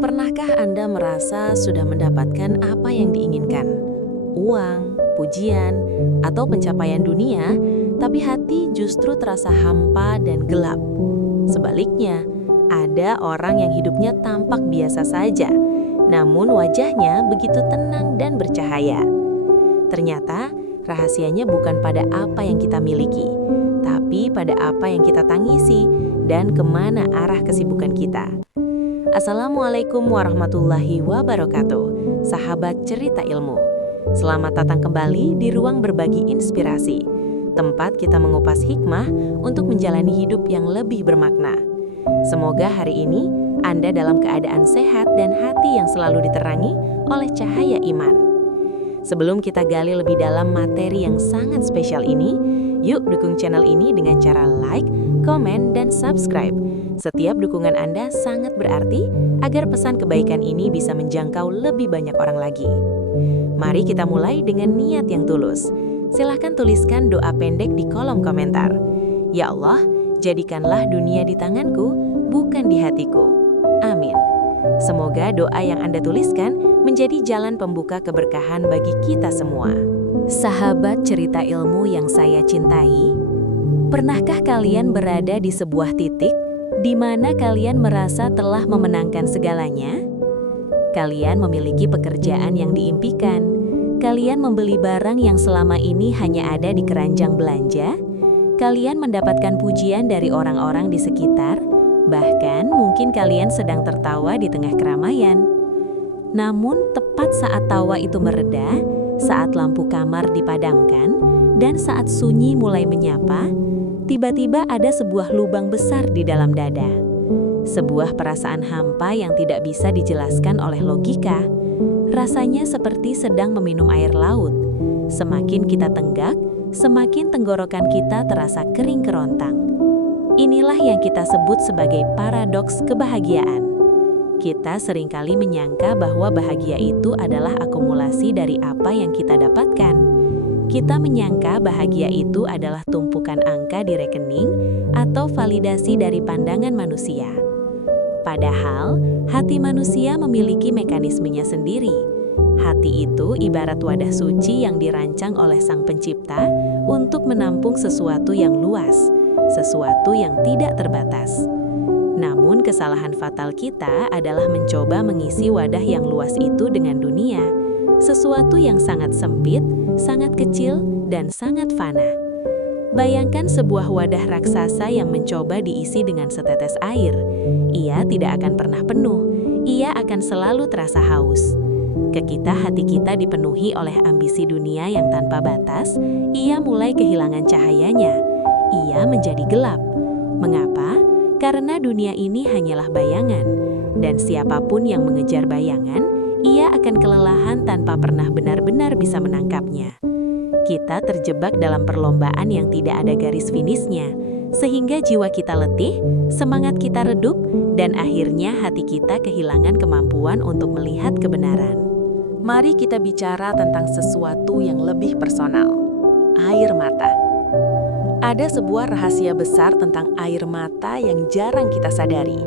Pernahkah Anda merasa sudah mendapatkan apa yang diinginkan? Uang, pujian, atau pencapaian dunia, tapi hati justru terasa hampa dan gelap. Sebaliknya, ada orang yang hidupnya tampak biasa saja, namun wajahnya begitu tenang dan bercahaya. Ternyata, rahasianya bukan pada apa yang kita miliki, tapi pada apa yang kita tangisi dan kemana arah kesibukan kita. Assalamualaikum warahmatullahi wabarakatuh, sahabat cerita ilmu. Selamat datang kembali di ruang berbagi inspirasi, tempat kita mengupas hikmah untuk menjalani hidup yang lebih bermakna. Semoga hari ini Anda dalam keadaan sehat dan hati yang selalu diterangi oleh cahaya iman. Sebelum kita gali lebih dalam materi yang sangat spesial ini, yuk dukung channel ini dengan cara like, komen, dan subscribe. Setiap dukungan Anda sangat berarti agar pesan kebaikan ini bisa menjangkau lebih banyak orang lagi. Mari kita mulai dengan niat yang tulus. Silahkan tuliskan doa pendek di kolom komentar. Ya Allah, jadikanlah dunia di tanganku, bukan di hatiku. Amin. Semoga doa yang Anda tuliskan menjadi jalan pembuka keberkahan bagi kita semua. Sahabat cerita ilmu yang saya cintai, pernahkah kalian berada di sebuah titik di mana kalian merasa telah memenangkan segalanya? Kalian memiliki pekerjaan yang diimpikan, kalian membeli barang yang selama ini hanya ada di keranjang belanja, kalian mendapatkan pujian dari orang-orang di sekitar, bahkan mungkin kalian sedang tertawa di tengah keramaian. Namun tepat saat tawa itu mereda, saat lampu kamar dipadamkan, dan saat sunyi mulai menyapa, tiba-tiba ada sebuah lubang besar di dalam dada. Sebuah perasaan hampa yang tidak bisa dijelaskan oleh logika. Rasanya seperti sedang meminum air laut. Semakin kita tenggak, semakin tenggorokan kita terasa kering kerontang. Inilah yang kita sebut sebagai paradoks kebahagiaan. Kita seringkali menyangka bahwa bahagia itu adalah akumulasi dari apa yang kita dapatkan. Kita menyangka bahagia itu adalah tumpukan angka di rekening atau validasi dari pandangan manusia. Padahal, hati manusia memiliki mekanismenya sendiri. Hati itu ibarat wadah suci yang dirancang oleh Sang Pencipta untuk menampung sesuatu yang luas, sesuatu yang tidak terbatas. Namun, kesalahan fatal kita adalah mencoba mengisi wadah yang luas itu dengan dunia, sesuatu yang sangat sempit, sangat kecil, dan sangat fana. Bayangkan sebuah wadah raksasa yang mencoba diisi dengan setetes air. Ia tidak akan pernah penuh, ia akan selalu terasa haus. Ketika hati kita dipenuhi oleh ambisi dunia yang tanpa batas, ia mulai kehilangan cahayanya. Ia menjadi gelap. Mengapa? Karena dunia ini hanyalah bayangan, dan siapapun yang mengejar bayangan, ia akan kelelahan tanpa pernah benar-benar bisa menangkapnya. Kita terjebak dalam perlombaan yang tidak ada garis finishnya, sehingga jiwa kita letih, semangat kita redup, dan akhirnya hati kita kehilangan kemampuan untuk melihat kebenaran. Mari kita bicara tentang sesuatu yang lebih personal, air mata. Ada sebuah rahasia besar tentang air mata yang jarang kita sadari.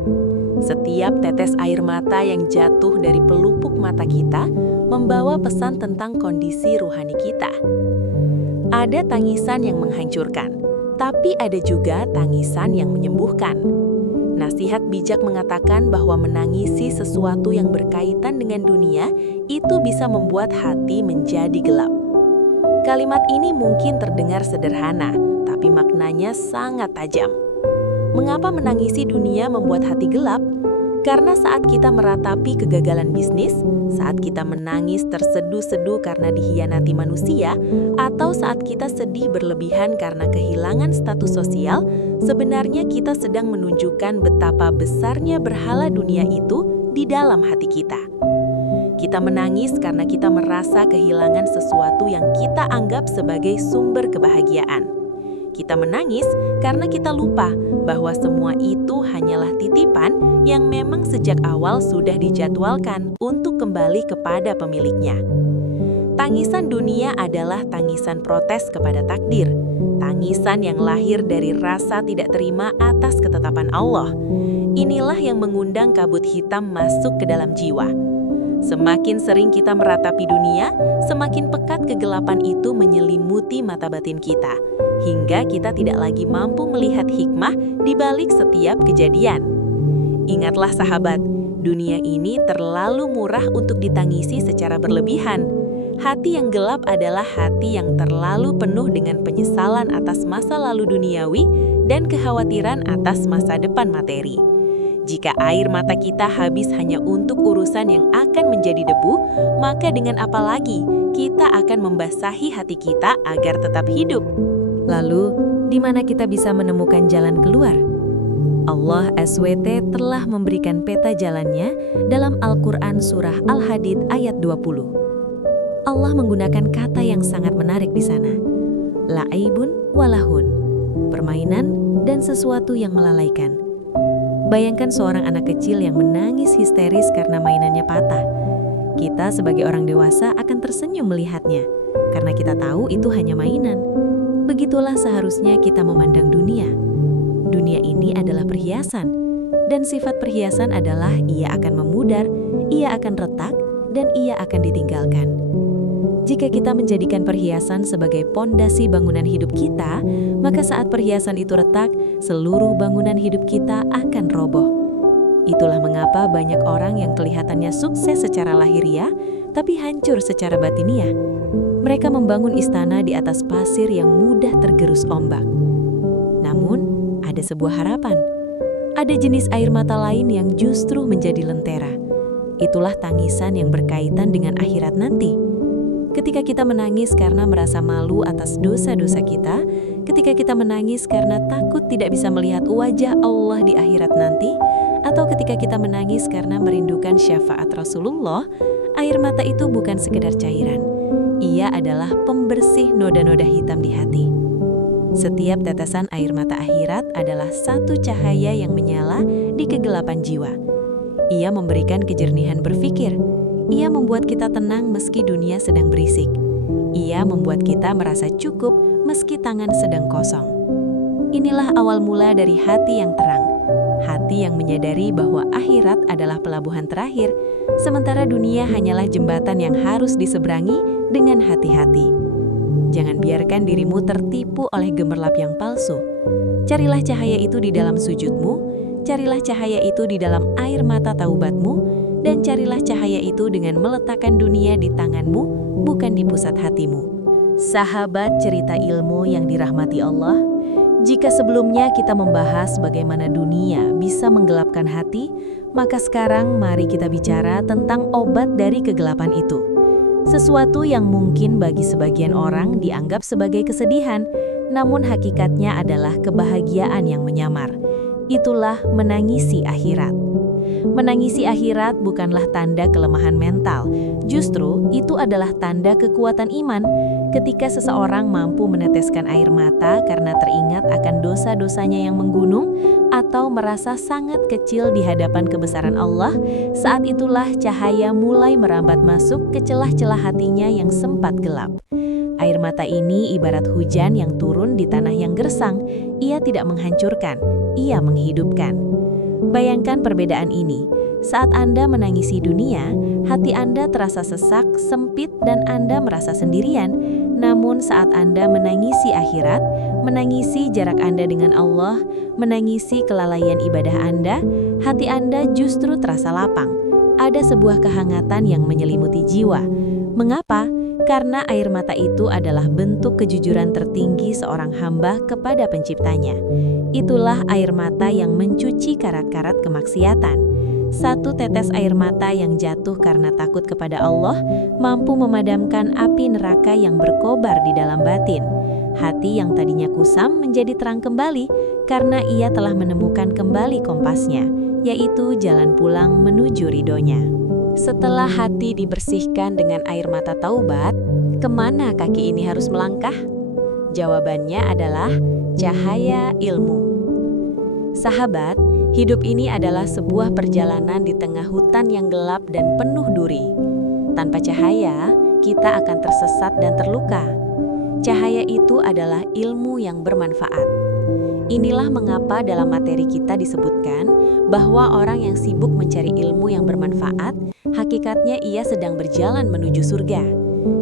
Setiap tetes air mata yang jatuh dari pelupuk mata kita membawa pesan tentang kondisi rohani kita. Ada tangisan yang menghancurkan, tapi ada juga tangisan yang menyembuhkan. Nasihat bijak mengatakan bahwa menangisi sesuatu yang berkaitan dengan dunia itu bisa membuat hati menjadi gelap. Kalimat ini mungkin terdengar sederhana, tapi maknanya sangat tajam. Mengapa menangisi dunia membuat hati gelap? Karena saat kita meratapi kegagalan bisnis, saat kita menangis terseduh-seduh karena dihianati manusia, atau saat kita sedih berlebihan karena kehilangan status sosial, sebenarnya kita sedang menunjukkan betapa besarnya berhala dunia itu di dalam hati kita. Kita menangis karena kita merasa kehilangan sesuatu yang kita anggap sebagai sumber kebahagiaan. Kita menangis karena kita lupa bahwa semua itu hanyalah titipan yang memang sejak awal sudah dijadwalkan untuk kembali kepada pemiliknya. Tangisan dunia adalah tangisan protes kepada takdir, tangisan yang lahir dari rasa tidak terima atas ketetapan Allah. Inilah yang mengundang kabut hitam masuk ke dalam jiwa. Semakin sering kita meratapi dunia, semakin pekat kegelapan itu menyelimuti mata batin kita, hingga kita tidak lagi mampu melihat hikmah di balik setiap kejadian. Ingatlah sahabat, dunia ini terlalu murah untuk ditangisi secara berlebihan. Hati yang gelap adalah hati yang terlalu penuh dengan penyesalan atas masa lalu duniawi dan kekhawatiran atas masa depan materi. Jika air mata kita habis hanya untuk urusan yang akan menjadi debu, maka dengan apa lagi kita akan membasahi hati kita agar tetap hidup? Lalu, di mana kita bisa menemukan jalan keluar? Allah SWT telah memberikan peta jalannya dalam Al-Quran Surah Al-Hadid ayat 20. Allah menggunakan kata yang sangat menarik di sana. La'ibun walahun, permainan dan sesuatu yang melalaikan. Bayangkan seorang anak kecil yang menangis histeris karena mainannya patah. Kita sebagai orang dewasa akan tersenyum melihatnya, karena kita tahu itu hanya mainan. Begitulah seharusnya kita memandang dunia. Dunia ini adalah perhiasan, dan sifat perhiasan adalah ia akan memudar, ia akan retak, dan ia akan ditinggalkan. Jika kita menjadikan perhiasan sebagai pondasi bangunan hidup kita, maka saat perhiasan itu retak, seluruh bangunan hidup kita akan roboh. Itulah mengapa banyak orang yang kelihatannya sukses secara lahiriah, tapi hancur secara batiniah. Mereka membangun istana di atas pasir yang mudah tergerus ombak. Namun, ada sebuah harapan. Ada jenis air mata lain yang justru menjadi lentera. Itulah tangisan yang berkaitan dengan akhirat nanti. Ketika kita menangis karena merasa malu atas dosa-dosa kita, ketika kita menangis karena takut tidak bisa melihat wajah Allah di akhirat nanti, atau ketika kita menangis karena merindukan syafaat Rasulullah, air mata itu bukan sekedar cairan. Ia adalah pembersih noda-noda hitam di hati. Setiap tetesan air mata akhirat adalah satu cahaya yang menyala di kegelapan jiwa. Ia memberikan kejernihan berpikir. Ia membuat kita tenang meski dunia sedang berisik. Ia membuat kita merasa cukup meski tangan sedang kosong. Inilah awal mula dari hati yang terang. Hati yang menyadari bahwa akhirat adalah pelabuhan terakhir, sementara dunia hanyalah jembatan yang harus diseberangi dengan hati-hati. Jangan biarkan dirimu tertipu oleh gemerlap yang palsu. Carilah cahaya itu di dalam sujudmu, carilah cahaya itu di dalam air mata taubatmu, dan carilah cahaya itu dengan meletakkan dunia di tanganmu, bukan di pusat hatimu. Sahabat cerita ilmu yang dirahmati Allah, jika sebelumnya kita membahas bagaimana dunia bisa menggelapkan hati, maka sekarang mari kita bicara tentang obat dari kegelapan itu. Sesuatu yang mungkin bagi sebagian orang dianggap sebagai kesedihan, namun hakikatnya adalah kebahagiaan yang menyamar. Itulah menangisi akhirat. Menangisi akhirat bukanlah tanda kelemahan mental, justru itu adalah tanda kekuatan iman. Ketika seseorang mampu meneteskan air mata karena teringat akan dosa-dosanya yang menggunung atau merasa sangat kecil di hadapan kebesaran Allah, saat itulah cahaya mulai merambat masuk ke celah-celah hatinya yang sempat gelap. Air mata ini ibarat hujan yang turun di tanah yang gersang. Ia tidak menghancurkan, ia menghidupkan. Bayangkan perbedaan ini. Saat Anda menangisi dunia, hati Anda terasa sesak, sempit, dan Anda merasa sendirian. Namun saat Anda menangisi akhirat, menangisi jarak Anda dengan Allah, menangisi kelalaian ibadah Anda, hati Anda justru terasa lapang. Ada sebuah kehangatan yang menyelimuti jiwa. Mengapa? Karena air mata itu adalah bentuk kejujuran tertinggi seorang hamba kepada penciptanya. Itulah air mata yang mencuci karat-karat kemaksiatan. Satu tetes air mata yang jatuh karena takut kepada Allah mampu memadamkan api neraka yang berkobar di dalam batin. Hati yang tadinya kusam menjadi terang kembali karena ia telah menemukan kembali kompasnya, yaitu jalan pulang menuju ridhonya. Setelah hati dibersihkan dengan air mata taubat, kemana kaki ini harus melangkah? Jawabannya adalah cahaya ilmu. Sahabat, hidup ini adalah sebuah perjalanan di tengah hutan yang gelap dan penuh duri. Tanpa cahaya, kita akan tersesat dan terluka. Cahaya itu adalah ilmu yang bermanfaat. Inilah mengapa dalam materi kita disebutkan bahwa orang yang sibuk mencari ilmu yang bermanfaat, hakikatnya ia sedang berjalan menuju surga.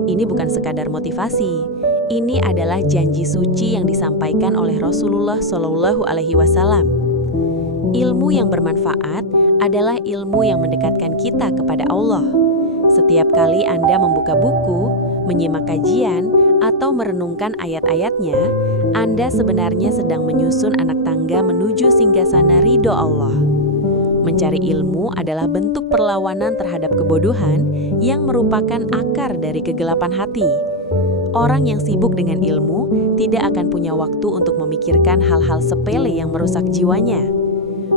Ini bukan sekadar motivasi, ini adalah janji suci yang disampaikan oleh Rasulullah Shallallahu Alaihi Wasallam. Ilmu yang bermanfaat adalah ilmu yang mendekatkan kita kepada Allah. Setiap kali Anda membuka buku, menyimak kajian, atau merenungkan ayat-ayatnya, Anda sebenarnya sedang menyusun anak tangga menuju singgasana ridho Allah. Mencari ilmu adalah bentuk perlawanan terhadap kebodohan yang merupakan akar dari kegelapan hati. Orang yang sibuk dengan ilmu tidak akan punya waktu untuk memikirkan hal-hal sepele yang merusak jiwanya.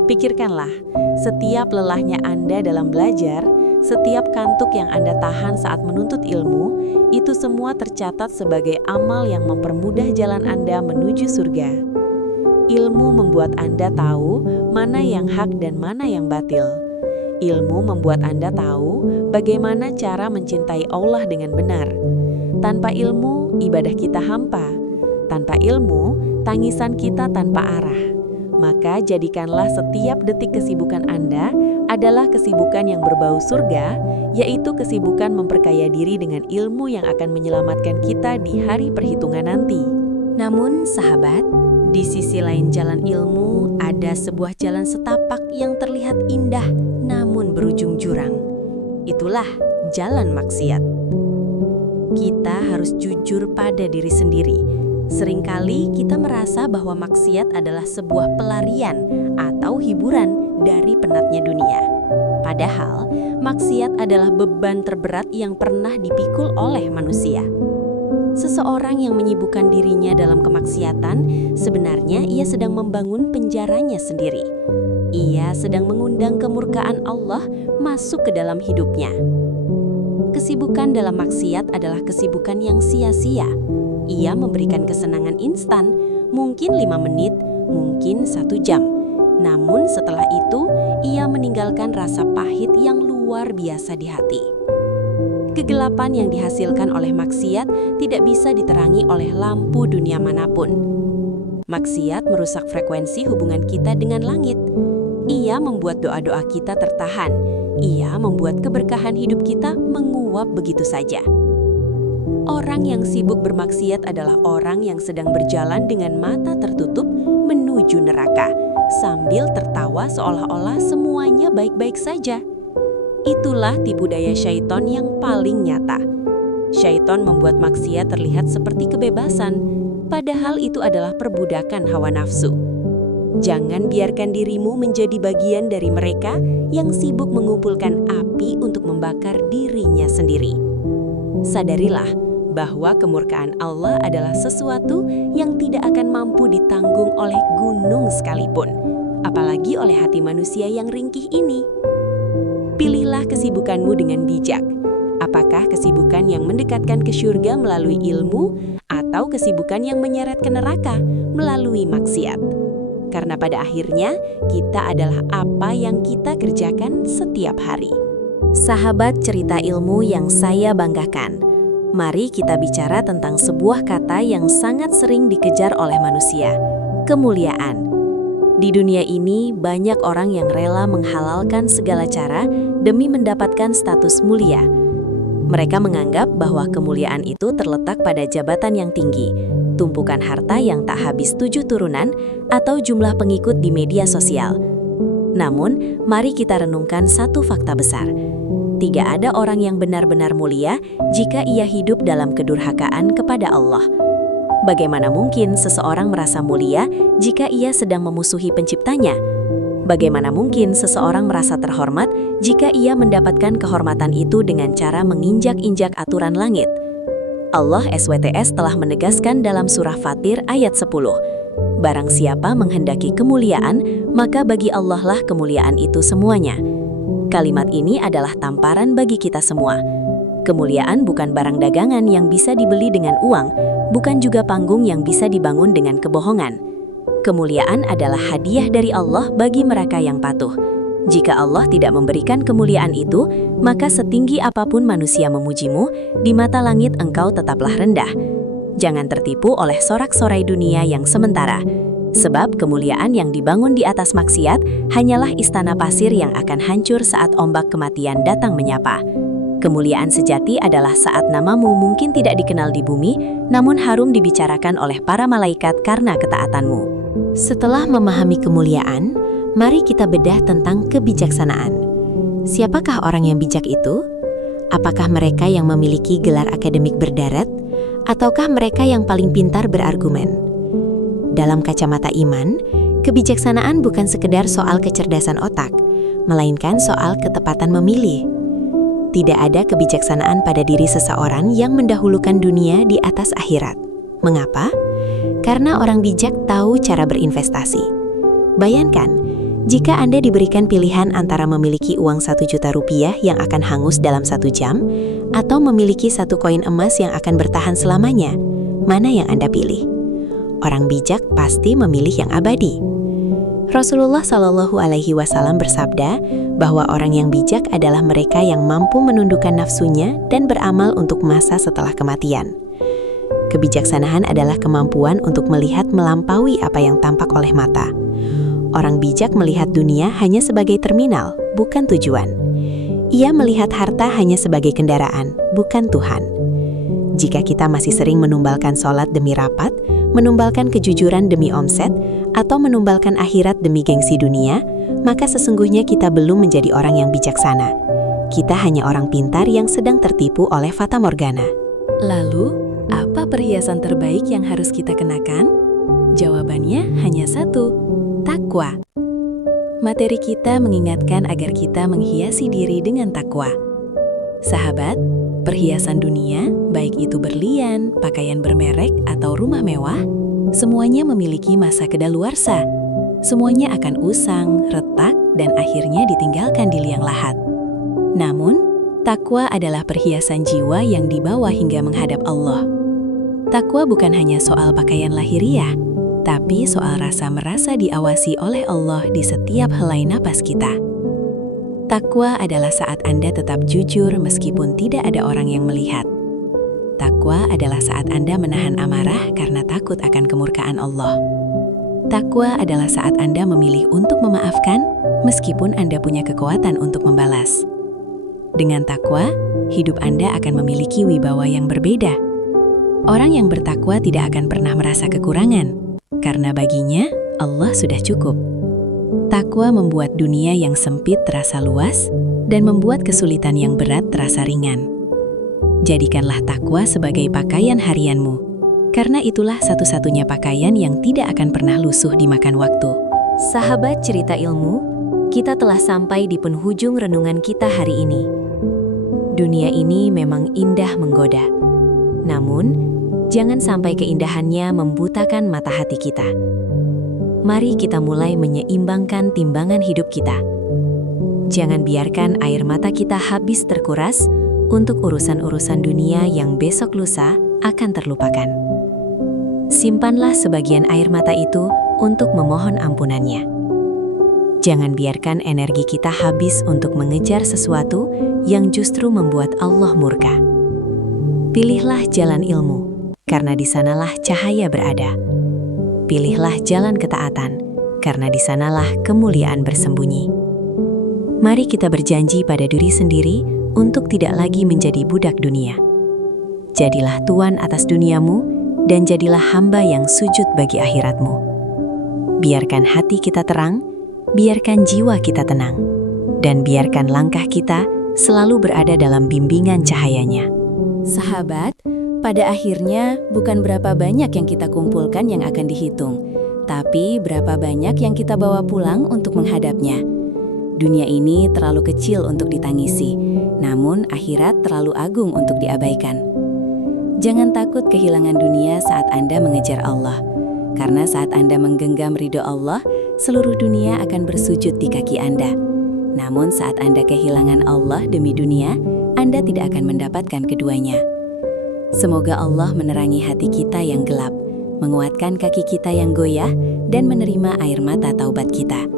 Pikirkanlah, setiap lelahnya Anda dalam belajar, setiap kantuk yang Anda tahan saat menuntut ilmu, itu semua tercatat sebagai amal yang mempermudah jalan Anda menuju surga. Ilmu membuat Anda tahu mana yang hak dan mana yang batil. Ilmu membuat Anda tahu bagaimana cara mencintai Allah dengan benar. Tanpa ilmu, ibadah kita hampa. Tanpa ilmu, tangisan kita tanpa arah. Maka jadikanlah setiap detik kesibukan Anda adalah kesibukan yang berbau surga, yaitu kesibukan memperkaya diri dengan ilmu yang akan menyelamatkan kita di hari perhitungan nanti. Namun sahabat, di sisi lain jalan ilmu ada sebuah jalan setapak yang terlihat indah namun berujung jurang. Itulah jalan maksiat. Kita harus jujur pada diri sendiri. Seringkali kita merasa bahwa maksiat adalah sebuah pelarian atau hiburan dari penatnya dunia. Padahal, maksiat adalah beban terberat yang pernah dipikul oleh manusia. Seseorang yang menyibukkan dirinya dalam kemaksiatan, sebenarnya ia sedang membangun penjaranya sendiri. Ia sedang mengundang kemurkaan Allah masuk ke dalam hidupnya. Kesibukan dalam maksiat adalah kesibukan yang sia-sia. Ia memberikan kesenangan instan, mungkin 5 menit, mungkin 1 jam. Namun setelah itu, ia meninggalkan rasa pahit yang luar biasa di hati. Kegelapan yang dihasilkan oleh maksiat tidak bisa diterangi oleh lampu dunia manapun. Maksiat merusak frekuensi hubungan kita dengan langit. Ia membuat doa-doa kita tertahan. Ia membuat keberkahan hidup kita menguap begitu saja. Orang yang sibuk bermaksiat adalah orang yang sedang berjalan dengan mata tertutup menuju neraka, sambil tertawa seolah-olah semuanya baik-baik saja. Itulah tipu daya syaiton yang paling nyata. Syaiton membuat maksiat terlihat seperti kebebasan, padahal itu adalah perbudakan hawa nafsu. Jangan biarkan dirimu menjadi bagian dari mereka yang sibuk mengumpulkan api untuk membakar dirinya sendiri. Sadarilah bahwa kemurkaan Allah adalah sesuatu yang tidak akan mampu ditanggung oleh gunung sekalipun, apalagi oleh hati manusia yang ringkih ini. Pilihlah kesibukanmu dengan bijak. Apakah kesibukan yang mendekatkan ke surga melalui ilmu, atau kesibukan yang menyeret ke neraka melalui maksiat? Karena pada akhirnya, kita adalah apa yang kita kerjakan setiap hari. Sahabat cerita ilmu yang saya banggakan, mari kita bicara tentang sebuah kata yang sangat sering dikejar oleh manusia, kemuliaan. Di dunia ini, banyak orang yang rela menghalalkan segala cara demi mendapatkan status mulia. Mereka menganggap bahwa kemuliaan itu terletak pada jabatan yang tinggi, tumpukan harta yang tak habis 7 turunan, atau jumlah pengikut di media sosial. Namun, mari kita renungkan satu fakta besar. Tidak ada orang yang benar-benar mulia jika ia hidup dalam kedurhakaan kepada Allah. Bagaimana mungkin seseorang merasa mulia jika ia sedang memusuhi penciptanya? Bagaimana mungkin seseorang merasa terhormat jika ia mendapatkan kehormatan itu dengan cara menginjak-injak aturan langit? Allah SWT telah menegaskan dalam surah Fatir ayat 10. Barang siapa menghendaki kemuliaan, maka bagi Allah lah kemuliaan itu semuanya. Kalimat ini adalah tamparan bagi kita semua. Kemuliaan bukan barang dagangan yang bisa dibeli dengan uang, bukan juga panggung yang bisa dibangun dengan kebohongan. Kemuliaan adalah hadiah dari Allah bagi mereka yang patuh. Jika Allah tidak memberikan kemuliaan itu, maka setinggi apapun manusia memujimu, di mata langit engkau tetaplah rendah. Jangan tertipu oleh sorak-sorai dunia yang sementara. Sebab kemuliaan yang dibangun di atas maksiat hanyalah istana pasir yang akan hancur saat ombak kematian datang menyapa. Kemuliaan sejati adalah saat namamu mungkin tidak dikenal di bumi, namun harum dibicarakan oleh para malaikat karena ketaatanmu. Setelah memahami kemuliaan, mari kita bedah tentang kebijaksanaan. Siapakah orang yang bijak itu? Apakah mereka yang memiliki gelar akademik berderet, ataukah mereka yang paling pintar berargumen? Dalam kacamata iman, kebijaksanaan bukan sekedar soal kecerdasan otak, melainkan soal ketepatan memilih. Tidak ada kebijaksanaan pada diri seseorang yang mendahulukan dunia di atas akhirat. Mengapa? Karena orang bijak tahu cara berinvestasi. Bayangkan, jika Anda diberikan pilihan antara memiliki uang 1 juta rupiah yang akan hangus dalam 1 jam, atau memiliki 1 koin emas yang akan bertahan selamanya, mana yang Anda pilih? Orang bijak pasti memilih yang abadi. Rasulullah Shallallahu Alaihi Wasallam bersabda bahwa orang yang bijak adalah mereka yang mampu menundukkan nafsunya dan beramal untuk masa setelah kematian. Kebijaksanaan adalah kemampuan untuk melihat melampaui apa yang tampak oleh mata. Orang bijak melihat dunia hanya sebagai terminal, bukan tujuan. Ia melihat harta hanya sebagai kendaraan, bukan Tuhan. Jika kita masih sering menumbalkan sholat demi rapat, menumbalkan kejujuran demi omset, atau menumbalkan akhirat demi gengsi dunia, maka sesungguhnya kita belum menjadi orang yang bijaksana. Kita hanya orang pintar yang sedang tertipu oleh fata morgana. Lalu, apa perhiasan terbaik yang harus kita kenakan? Jawabannya hanya satu, takwa. Materi kita mengingatkan agar kita menghiasi diri dengan takwa. Sahabat, perhiasan dunia, baik itu berlian, pakaian bermerek, atau rumah mewah, semuanya memiliki masa kedaluarsa. Semuanya akan usang, retak, dan akhirnya ditinggalkan di liang lahat. Namun, takwa adalah perhiasan jiwa yang dibawa hingga menghadap Allah. Takwa bukan hanya soal pakaian lahiriah, tapi soal rasa merasa diawasi oleh Allah di setiap helai napas kita. Takwa adalah saat Anda tetap jujur meskipun tidak ada orang yang melihat. Takwa adalah saat Anda menahan amarah karena takut akan kemurkaan Allah. Takwa adalah saat Anda memilih untuk memaafkan meskipun Anda punya kekuatan untuk membalas. Dengan takwa, hidup Anda akan memiliki wibawa yang berbeda. Orang yang bertakwa tidak akan pernah merasa kekurangan, karena baginya Allah sudah cukup. Takwa membuat dunia yang sempit terasa luas dan membuat kesulitan yang berat terasa ringan. Jadikanlah takwa sebagai pakaian harianmu, karena itulah satu-satunya pakaian yang tidak akan pernah lusuh dimakan waktu. Sahabat cerita ilmu, kita telah sampai di penghujung renungan kita hari ini. Dunia ini memang indah menggoda. Namun, jangan sampai keindahannya membutakan mata hati kita. Mari kita mulai menyeimbangkan timbangan hidup kita. Jangan biarkan air mata kita habis terkuras untuk urusan-urusan dunia yang besok lusa akan terlupakan. Simpanlah sebagian air mata itu untuk memohon ampunannya. Jangan biarkan energi kita habis untuk mengejar sesuatu yang justru membuat Allah murka. Pilihlah jalan ilmu, karena di sanalah cahaya berada. Pilihlah jalan ketaatan, karena di sanalah kemuliaan bersembunyi. Mari kita berjanji pada diri sendiri untuk tidak lagi menjadi budak dunia. Jadilah tuan atas duniamu, dan jadilah hamba yang sujud bagi akhiratmu. Biarkan hati kita terang, biarkan jiwa kita tenang, dan biarkan langkah kita selalu berada dalam bimbingan cahayanya. Sahabat, pada akhirnya bukan berapa banyak yang kita kumpulkan yang akan dihitung, tapi berapa banyak yang kita bawa pulang untuk menghadapnya. Dunia ini terlalu kecil untuk ditangisi, namun akhirat terlalu agung untuk diabaikan. Jangan takut kehilangan dunia saat Anda mengejar Allah, karena saat Anda menggenggam ridho Allah, seluruh dunia akan bersujud di kaki Anda. Namun saat Anda kehilangan Allah demi dunia, Anda tidak akan mendapatkan keduanya. Semoga Allah menerangi hati kita yang gelap, menguatkan kaki kita yang goyah, dan menerima air mata taubat kita.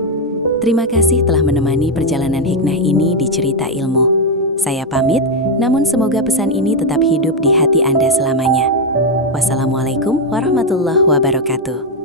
Terima kasih telah menemani perjalanan hikmah ini di Cerita Ilmu. Saya pamit, namun semoga pesan ini tetap hidup di hati Anda selamanya. Wassalamualaikum warahmatullahi wabarakatuh.